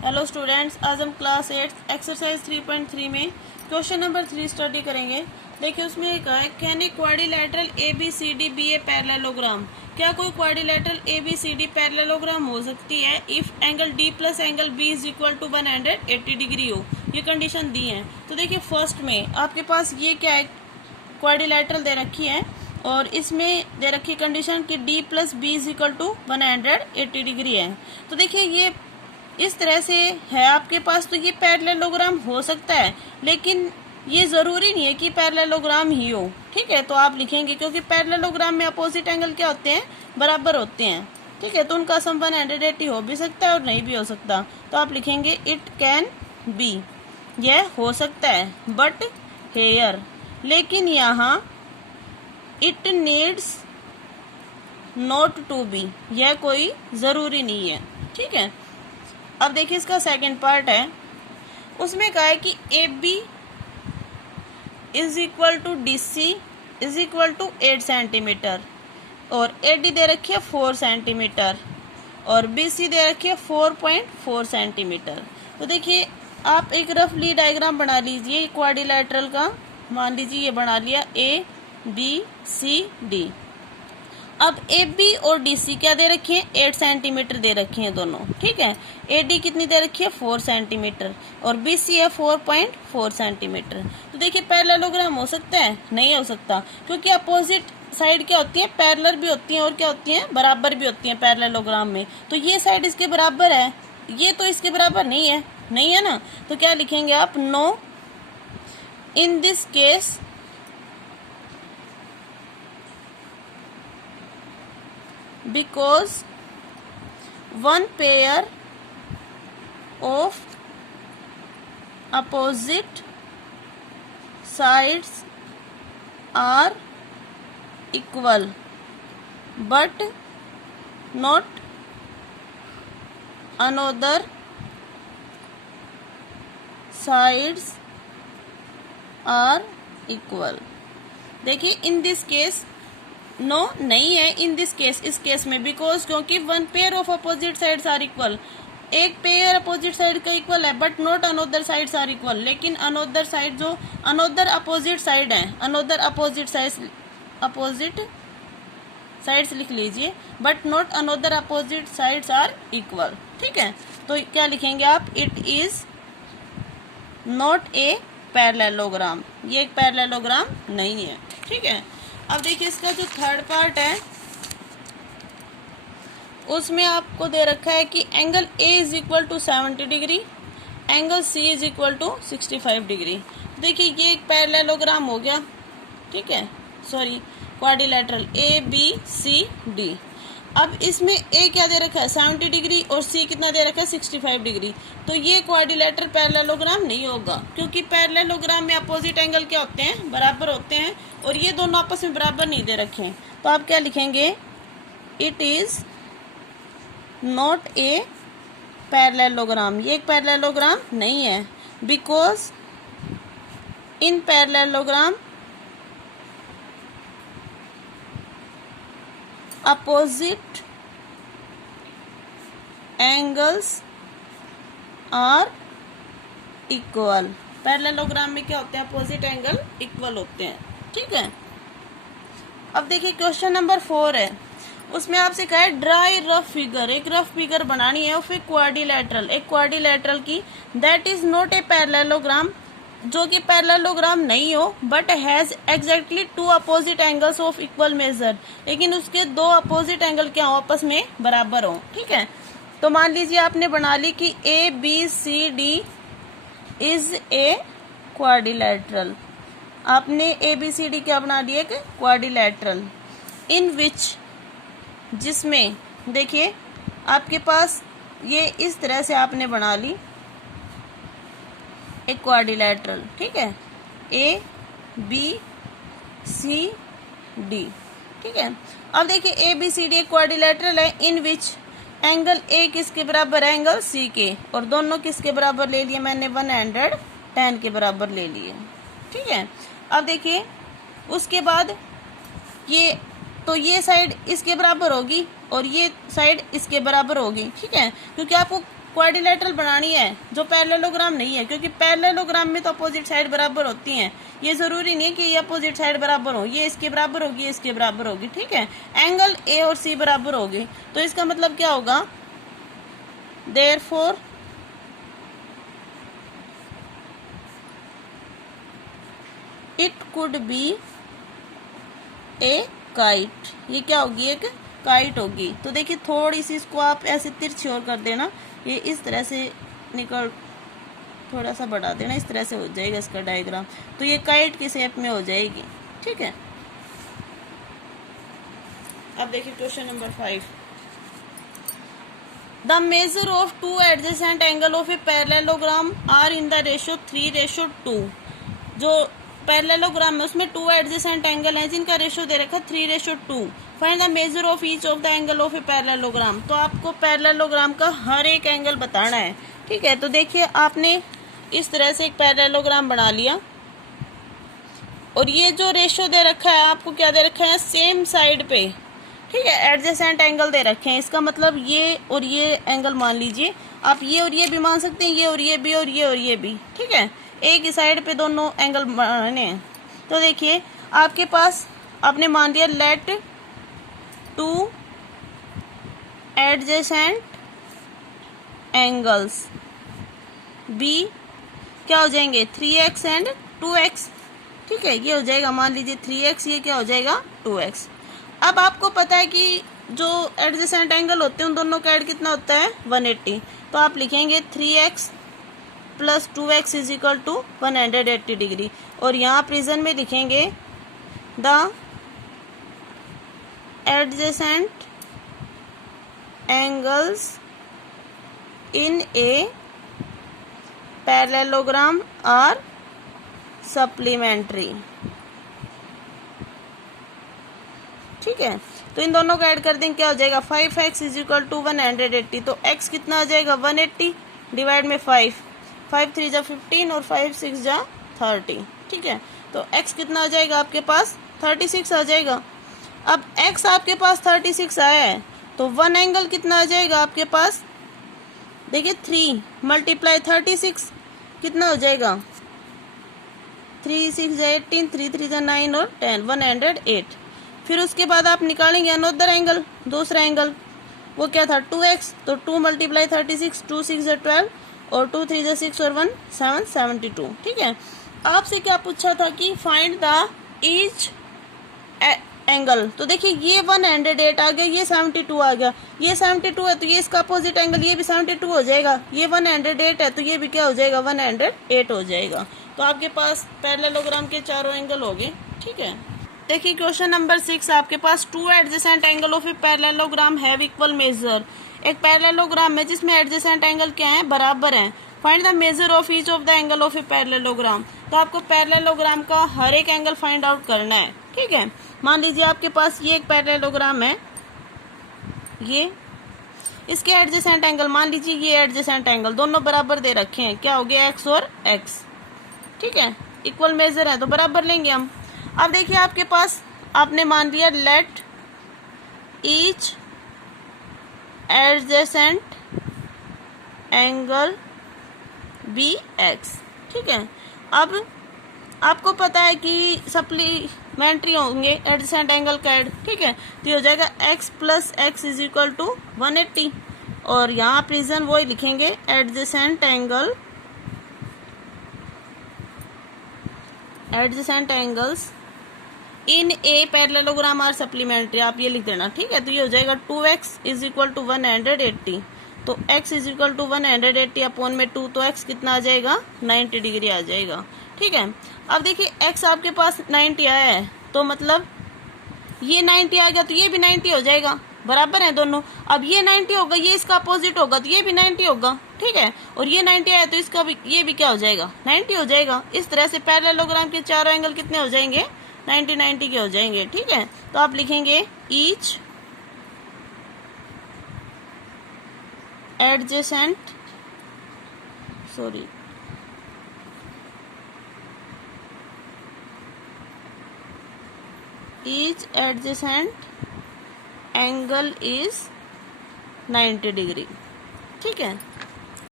Hello students, आज हम class 8 exercise 3.3 में क्वेश्चन नंबर 3 स्टडी करेंगे। देखिए उसमें एक है, can a quadrilateral A B C D be a parallelogram. क्या कोई quadrilateral A B C D parallelogram हो सकती है if angle D plus angle B is equal to 180 degree हो। ये कंडीशन दी है। तो देखिए फर्स्ट में आपके पास ये क्या है, क्वाड्रिलैटरल दे रखी है और इसमें दे रखी कंडीशन कि D plus B is equal to 180 degree है। तो देखिए ये इस तरह से है आपके पास, तो ये पैरेललोग्राम हो सकता है, लेकिन ये ज़रूरी नहीं है कि पैरेललोग्राम ही हो। ठीक है, तो आप लिखेंगे क्योंकि पैरेललोग्राम में अपोजिट एंगल क्या होते हैं, बराबर होते हैं। ठीक है, तो उनका सम 180 हो भी सकता है और नहीं भी हो सकता। तो आप लिखेंगे इट कैन बी, यह हो सकता है, बट हेयर, लेकिन यहाँ it needs not to be, यह कोई ज़रूरी नहीं है। ठीक है, अब देखिए इसका सेकंड पार्ट है, उसमें कहा है कि A B is equal to D C is equal to 8 centimetre और ए डी दे रखी है 4 सेंटीमीटर और बी सी दे रखी है 4.4 सेंटीमीटर। तो देखिए आप एक रफली डायग्राम बना लीजिए क्वाड्रिलैटरल का। मान लीजिए ये बना लिया ए बी सी डी। अब ए बी और डी सी क्या दे रखी है, 8 सेंटीमीटर दे रखी है दोनों। ठीक है, ए डी कितनी दे रखी है, 4 सेंटीमीटर और बी सी है 4.4 सेंटीमीटर। तो देखिए पैरेललोग्राम हो सकता है, नहीं हो सकता, क्योंकि अपोजिट साइड क्या होती है, पैरेलल भी होती हैं और क्या होती हैं, बराबर भी होती हैं पैरेललोग्राम में। तो ये साइड इसके बराबर है, ये तो इसके बराबर नहीं है, नहीं है ना। तो क्या लिखेंगे आप, no in this case because one pair of opposite sides are equal but not another sides are equal। देखिए इन दिस केस नो नहीं है, इन दिस केस, इस केस में, बिकॉज क्योंकि one pair of opposite sides are equal, एक pair opposite side का equal है, but not another sides are equal, लेकिन अनोदर साइड जो अनोदर अपोजिट साइड है, अनोदर अपोजिट साइड्स लिख लीजिए, but not another opposite sides are equal. ठीक है, तो क्या लिखेंगे आप, it is not a parallelogram, ये एक पैरेललोग्राम नहीं है। ठीक है, अब देखिए इसका जो थर्ड पार्ट है उसमें आपको दे रखा है कि angle A is equal to 70 degree, angle C is equal to 65 degree. देखिए ये एक पैरेललोग्राम हो गया। ठीक है, sorry quadrilateral A B C D. अब इसमें ए क्या दे रखा है, 70 डिग्री और सी कितना दे रखा है, 65 डिग्री। तो ये क्वाड्रिलैटरल पैरेललोग्राम नहीं होगा, क्योंकि पैरेललोग्राम में अपोजिट एंगल क्या होते हैं, बराबर होते हैं, और ये दोनों आपस में बराबर नहीं दे रखे हैं। तो आप क्या लिखेंगे, it is not a parallelogram, ये एक पैरेललोग्राम नहीं है, because in parallelogram opposite angles are equal। Parallelogram में क्या होते हैं, अपोजिट एंगल इक्वल होते हैं। ठीक है, अब देखिए क्वेश्चन नंबर 4 है, उसमें आपसे कहा है ड्रा ए रफ फिगर, एक रफ फिगर बनानी है ऑफ ए क्वाड्रिलैटरल, एक क्वाड्रिलैटरल की, that is not a parallelogram, जो कि पैरेललोग्राम नहीं हो, but has exactly 2 opposite angles of equal major, लेकिन उसके 2 अपोजिट एंगल क्या हो, आपस में बराबर हो। ठीक है, तो मान लीजिए आपने बना ली कि A B C D is a quadrilateral, आपने ए बी सी डी क्या बना लिया, कि क्वाड्रिलैटरल, इन विच, जिसमें देखिए आपके पास ये इस तरह से आपने बना ली एक क्वाड्रिलैटरल। ठीक है, ए बी सी डी। ठीक है, अब देखिए ए बी सी डी एक क्वाड्रिलैटरल है, इन विच एंगल ए किसके बराबर है, एंगल सी के, और दोनों किसके बराबर ले लिए, मैंने 110 के बराबर ले लिए। ठीक है, अब देखिए उसके बाद ये, तो ये साइड इसके बराबर होगी और ये साइड इसके बराबर होगी। ठीक है, क्योंकि आपको क्वाड्रिलेटरल बनानी है जो पैरेललोग्राम नहीं है, क्योंकि पैरेललोग्राम में तो अपोजिट साइड बराबर होती हैं। ये जरूरी नहीं है कि ये अपोजिट साइड बराबर हो, ये इसके बराबर होगी, ये इसके बराबर होगी, ठीक है। एंगल ए और सी बराबर होगी, तो इसका मतलब क्या होगा, therefore it could be A kite. ये क्या होगी, एक काइट होगी। तो देखिए थोड़ी सी इसको आप ऐसे तिरछी और कर देना, ये इस तरह से निकल, थोड़ा सा बढ़ा देना, इस तरह से हो जाएगा इसका डायग्राम। तो ये काइट की शेप में हो जाएगी, ठीक है। अब देखिए question number 5। The measure of two adjacent angle of a parallelogram are in the ratio 3:2। जो पैरेललोग्राम है उसमें टू एडजेसेंट एंगल हैं जिनका रेशियो दे रखा है 3:2। Find the measure of each of the angle of a parallelogram. तो आपको parallelogram का हर एक एंगल बताना है, ठीक है। तो देखिए आपने इस तरह से एक पैरेललोग्राम बना लिया, और ये जो रेशियो दे रखा है आपको क्या दे रखा है, सेम साइड पे, ठीक है, एडजेसेंट एंगल दे रखे हैं। इसका मतलब ये और ये एंगल मान लीजिए, आप ये और ये भी मान सकते हैं, ये और ये भी, और ये और ये भी, ठीक है। एक ही साइड पे दोनों एंगल बनाने हैं। तो देखिए आपके पास आपने मान लिया let two adjacent angles be क्या हो जाएंगे, 3x एंड 2x, ठीक है। ये हो जाएगा मान लीजिए 3x, ये क्या हो जाएगा 2x। अब आपको पता है कि जो एडजेसेंट एंगल होते हैं उन दोनों का एड कितना होता है, 180। तो आप लिखेंगे 3x plus 2x is equal to 180 degree, और यहाँ प्रिजन में लिखेंगे the adjacent angles in a parallelogram are supplementary, ठीक है। तो इन दोनों को ऐड कर देंगे, क्या हो जाएगा, 5x इज इक्वल टू 180। तो x कितना आ जाएगा, 180 डिवाइड में 5, 5 3 जा 15 और 5 6 जा 30, ठीक है। तो x कितना आ जाएगा आपके पास, 36 आ जाएगा। अब x आपके पास 36 आया है, तो वन एंगल कितना आ जाएगा आपके पास, देखिए 3 मल्टीप्लाई 36 कितना हो जाएगा, 3 6 जा 18, 3 3 जा 9 और 10, 108। फिर उसके बाद आप निकालेंगे अनदर एंगल, दूसरा एंगल, वो क्या था 2x। तो 2 मल्टीप्लाई 36, 2 6 जा 12 और 2 3 जा 6 और 1 7 72, ठीक है। आपसे क्या पूछा था कि फाइंड द ईच एंगल। तो देखिए ये 108 आ गया, ये 72 आ गया, ये 72 है तो ये इसका अपोजिट एंगल ये भी 72 हो जाएगा, ये 108 है तो ये भी क्या हो जाएगा, 108 हो जाएगा। तो आपके पास पैरेललोग्राम के चारों एंगल हो गए, ठीक है। देखिए क्वेश्चन नंबर 6, आपके पास two adjacent angle of a parallelogram have equal measure. एक पैरेललोग्राम है जिसमें एडजेसेंट एंगल क्या है, बराबर हैं। Find the measure of each of the angle of a parallelogram. तो आपको पैरेललोग्राम का हर एक एंगल फाइंड आउट करना है, ठीक है। मान लीजिए आपके पास ये एक पैरेललोग्राम है, ये इसके एडजेसेंट एंगल मान लीजिए ये एडजेसेंट एंगल दोनों बराबर दे रखे हैं, क्या हो गया, x और x, ठीक है, इक्वल मेजर है तो बराबर लेंगे हम। अब देखिए आपके पास आपने मान लिया let each adjacent angle be x, ठीक है। अब आपको पता है कि सप्लीमेंट्री होंगे एडजेसेंट एंगल का एड, ठीक है। तो ये हो जाएगा x plus x is equal to 180, और यहाँ प्रिजन वो ही लिखेंगे adjacent angles in a parallelogram are supplementary, आप ये लिख देना, ठीक है। तो ये हो जाएगा 2x इज इक्वल टू 180, तो x is equal to 180 upon में 2, तो x कितना आ जाएगा, 90 डिग्री आ जाएगा, ठीक है। अब देखिए x आपके पास 90 आया है, तो मतलब ये 90 आ गया तो ये भी 90 हो जाएगा, बराबर है दोनों। अब ये 90 होगा, ये इसका अपोजिट होगा तो ये भी 90 होगा, ठीक है। और ये 90 आया तो इसका भी, ये भी क्या हो जाएगा, 90 हो जाएगा। इस तरह से पैरेललोग्राम के चारों एंगल कितने हो जाएंगे, 90 के हो जाएंगे, ठीक है। तो आप लिखेंगे each adjacent each adjacent angle is 90 degree, ठीक है।